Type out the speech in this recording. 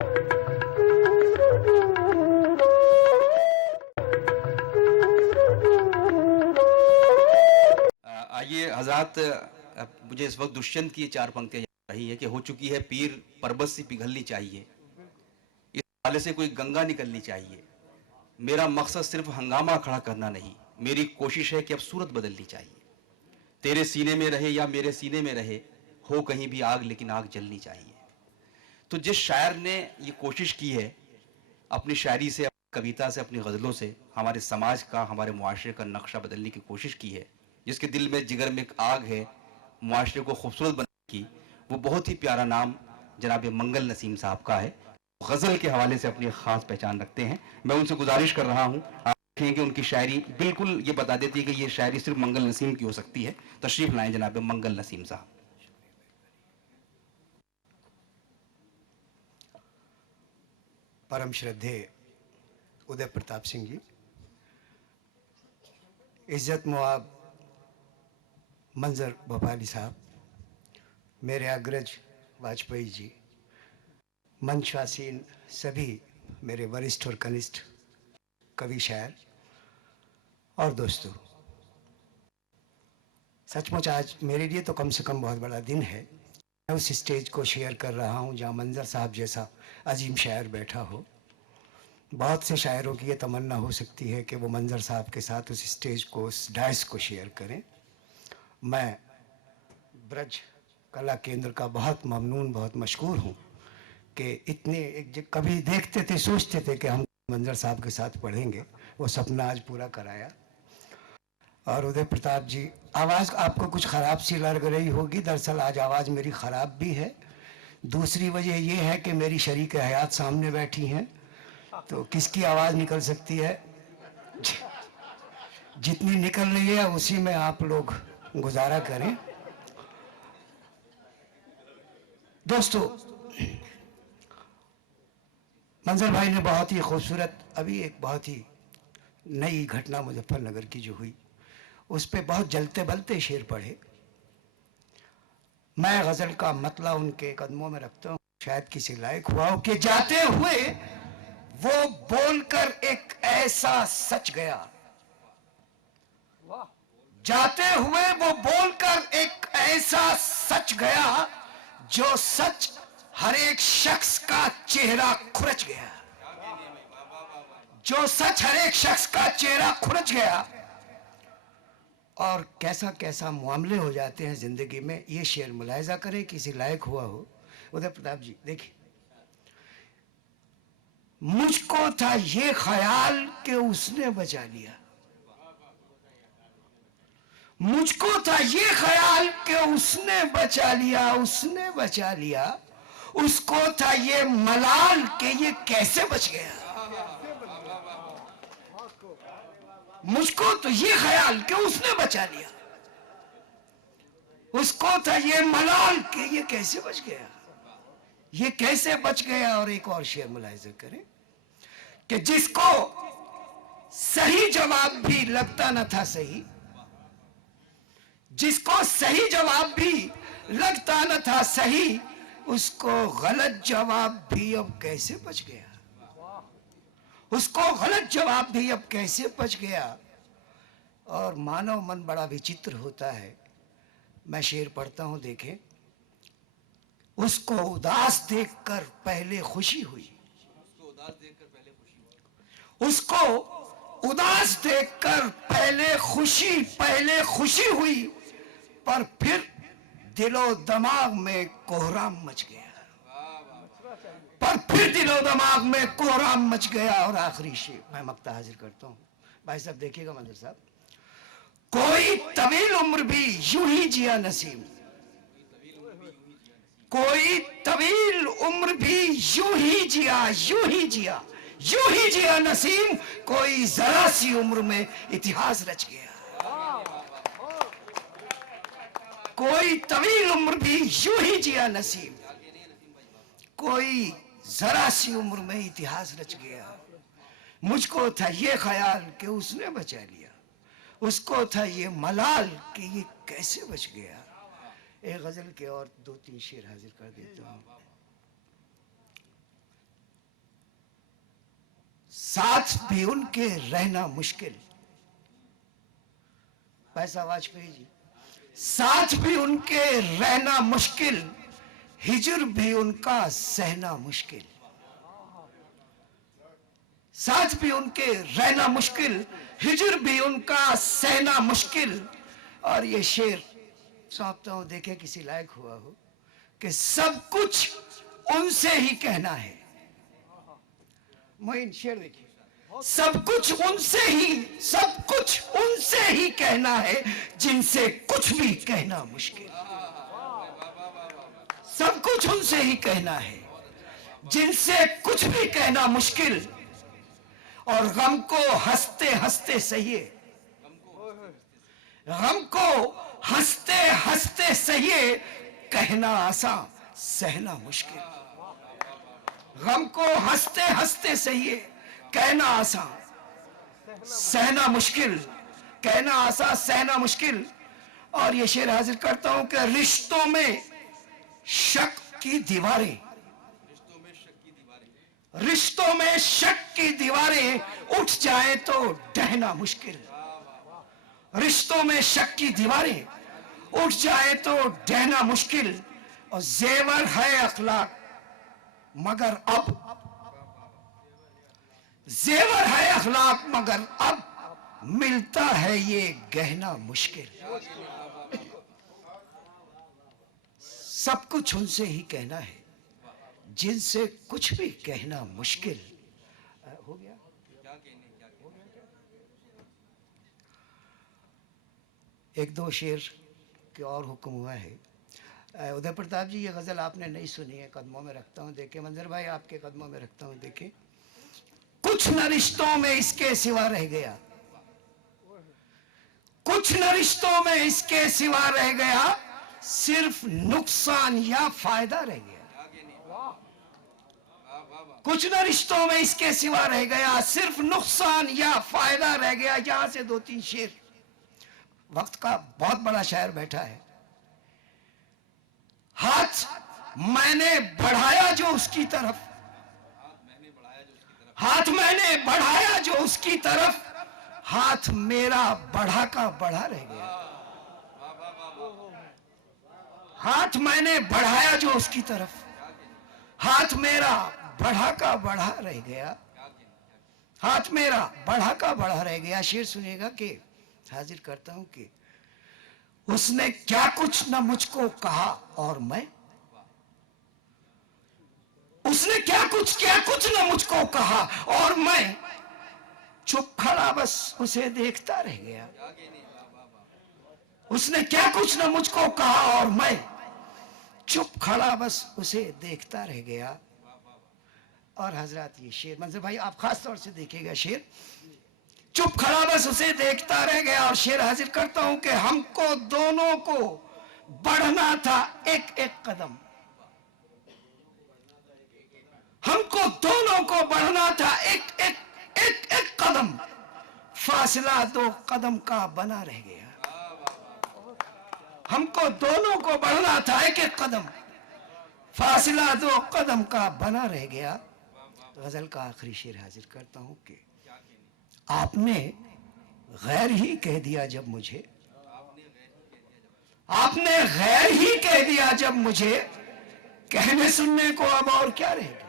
आइए हज़रात, मुझे इस वक्त दुष्यंत की 4 पंक्तियाँ याद रही है कि हो चुकी है पीर पर्वत सी पिघलनी चाहिए, इस नाले से कोई गंगा निकलनी चाहिए। मेरा मकसद सिर्फ हंगामा खड़ा करना नहीं, मेरी कोशिश है कि अब सूरत बदलनी चाहिए। तेरे सीने में रहे या मेरे सीने में रहे, हो कहीं भी आग लेकिन आग जलनी चाहिए। तो जिस शायर ने ये कोशिश की है अपनी शायरी से, अपनी कविता से, अपनी गज़लों से हमारे समाज का, हमारे मुआशरे का नक्शा बदलने की कोशिश की है, जिसके दिल में, जिगर में एक आग है मुआशरे को खूबसूरत बनाने की, वो बहुत ही प्यारा नाम जनाब मंगल नसीम साहब का है। गज़ल के हवाले से अपनी ख़ास पहचान रखते हैं। मैं उनसे गुजारिश कर रहा हूँ, आप देखें कि उनकी शायरी बिल्कुल ये बता देती है कि ये शायरी सिर्फ मंगल नसीम की हो सकती है। तशरीफ़ लाएँ जनाब मंगल नसीम साहब। परम श्रद्धेय उदय प्रताप सिंह जी, इज्जत मुआब मंजर भोपाली साहब, मेरे अग्रज वाजपेयी जी, मंचासीन सभी मेरे वरिष्ठ और कनिष्ठ कवि शायर और दोस्तों, सचमुच आज मेरे लिए तो कम से कम बहुत बड़ा दिन है। मैं उस स्टेज को शेयर कर रहा हूँ जहाँ मंजर साहब जैसा अजीम शायर बैठा हो। बहुत से शायरों की ये तमन्ना हो सकती है कि वो मंजर साहब के साथ उस स्टेज को, उस डायस को शेयर करें। मैं ब्रज कला केंद्र का बहुत ममनून, बहुत मशकूर हूँ कि इतने कभी देखते थे, सोचते थे कि हम मंजर साहब के साथ पढ़ेंगे, वो सपना आज पूरा कराया। और उदय प्रताप जी, आवाज़ आपको कुछ ख़राब सी लग रही होगी, दरअसल आज आवाज़ मेरी ख़राब भी है। दूसरी वजह यह है कि मेरी शरीक हयात सामने बैठी हैं, तो किसकी आवाज़ निकल सकती है, जितनी निकल रही है उसी में आप लोग गुजारा करें। दोस्तों, मंजर भाई ने बहुत ही खूबसूरत, अभी एक बहुत ही नई घटना मुजफ्फरनगर की जो हुई, उस पर बहुत जलते बलते शेर पढ़े। मैं गज़ल का मतला उनके कदमों में रखता हूँ, शायद किसी लायक हुआ हो कि जाते हुए वो बोलकर एक ऐसा सच गया, जाते हुए वो बोलकर एक ऐसा सच गया, जो सच हर एक शख्स का चेहरा खुरच गया, जो सच हर एक शख्स का चेहरा खुरच गया। और कैसा कैसा मामले हो जाते हैं जिंदगी में, ये शेर मुलाहिजा करें, किसी लायक हुआ हो। उदय प्रताप जी देखिए, मुझको था ये ख्याल कि उसने बचा लिया, मुझको था ये ख्याल कि उसने बचा लिया, उसने बचा लिया, उसको था ये मलाल कि ये कैसे बच गया। मुझको तो ये ख्याल कि उसने बचा लिया, उसको था ये मलाल कि ये कैसे बच गया, ये कैसे बच गया। और एक और शेर मुलाहिजा करें कि जिसको सही जवाब भी लगता न था सही, जिसको सही जवाब भी लगता न था सही, उसको गलत जवाब भी अब कैसे बच गया, उसको गलत जवाब भी अब कैसे बच गया। और मानव मन बड़ा विचित्र होता है। मैं शेर पढ़ता हूं, देखें, उसको उदास देखकर पहले खुशी हुई, उसको उदास देखकर पहले खुशी हुई, पर फिर दिलो दिमाग में कोहराम मच गया, पर फिर दिलो दिमाग में कोहराम मच गया। और आखिरी शेर मैं मक्ता हाजिर करता हूं, भाई साहब देखिएगा मंजर साहब। कोई तवील उम्र भी यूं ही जिया नसीम, कोई तवील उम्र भी यूं ही जिया, यूं ही जिया, यूं ही जिया नसीम, कोई जरा सी उम्र में इतिहास रच गया, कोई तवील उम्र भी यूं ही जिया नसीम, कोई जरा सी उम्र में इतिहास रच गया। मुझको था ये ख्याल कि उसने बचा लिया, उसको था ये मलाल कि ये कैसे बच गया। एक गजल के और 2-3 शेर हाजिर कर देता हूं। साथ भी उनके रहना मुश्किल। पैसा वाजपेयी जी। साथ भी उनके रहना मुश्किल, हिजर भी उनका सहना मुश्किल। साथ भी उनके रहना मुश्किल, हिजर भी उनका सहना मुश्किल। और ये शेर सौंपता हूं, देखे किसी लायक हुआ हो, कि सब कुछ उनसे ही कहना है। मोइन शेर देखिए, सब कुछ उनसे ही कहना है, जिनसे कुछ भी कहना मुश्किल। सब कुछ उनसे ही कहना है, जिनसे कुछ भी कहना मुश्किल। और गम को हंसते हंसते सहिए, गम को हंसते हंसते सहिए, कहना आसान सहना मुश्किल। गम को हंसते हंसते सहिए, कहना आसान सहना मुश्किल। कहना आसान सहना मुश्किल। और ये शेर हाजिर करता हूं कि रिश्तों में शक की दीवारें, रिश्तों में शक की दीवारें उठ जाए तो ढहना मुश्किल। रिश्तों में शक की दीवारें उठ जाए तो ढहना मुश्किल। और जेवर है अखलाक मगर अब, जेवर है अखलाक मगर अब मिलता है ये गहना मुश्किल। सब कुछ उनसे ही कहना है, जिनसे कुछ भी कहना मुश्किल। हो गया? एक दो शेर के और हुक्म हुआ है। उदय प्रताप जी, ये गजल आपने नहीं सुनी है, कदमों में रखता हूं देखे। मंजर भाई, आपके कदमों में रखता हूं देखे। कुछ न रिश्तों में इसके सिवा रह गया, कुछ न रिश्तों में इसके सिवा रह गया, सिर्फ नुकसान या फायदा रह गया। कुछ न रिश्तों में इसके सिवा रह गया, सिर्फ नुकसान या फायदा रह गया। यहां से दो तीन शेर, वक्त का बहुत बड़ा शायर बैठा है। हाथ मैंने बढ़ाया जो उसकी तरफ, हाथ मैंने बढ़ाया जो उसकी तरफ, हाथ मेरा बढ़ा का बढ़ा रह गया। हाथ मैंने बढ़ाया जो उसकी तरफ, हाथ मेरा बढ़ा का बढ़ा रह गया। हाथ मेरा बढ़ा का बढ़ा रह गया। शेर सुनिएगा कि हाजिर करता हूं कि उसने क्या कुछ न मुझको कहा और मैं, उसने क्या कुछ न मुझको कहा और मैं चुप खड़ा बस उसे देखता रह गया। उसने क्या कुछ न मुझको कहा और मैं चुप खड़ा बस उसे देखता रह गया। और हजरत ये शेर, मंजर भाई आप खास तौर से देखिएगा शेर, चुप खड़ा बस उसे देखता रह गया। और शेर हाजिर करता हूं कि हमको दोनों को बढ़ना था एक एक कदम, हमको दोनों को बढ़ना था एक एक कदम, फासला दो कदम का बना रह गया। हमको दोनों को बढ़ना था एक एक कदम, फासला दो कदम का बना रह गया। गजल का आखिरी शेर हाजिर करता हूं कि आपने गैर ही कह दिया जब मुझे, आपने गैर ही कह दिया जब मुझे, कहने सुनने को अब और क्या रहेगा।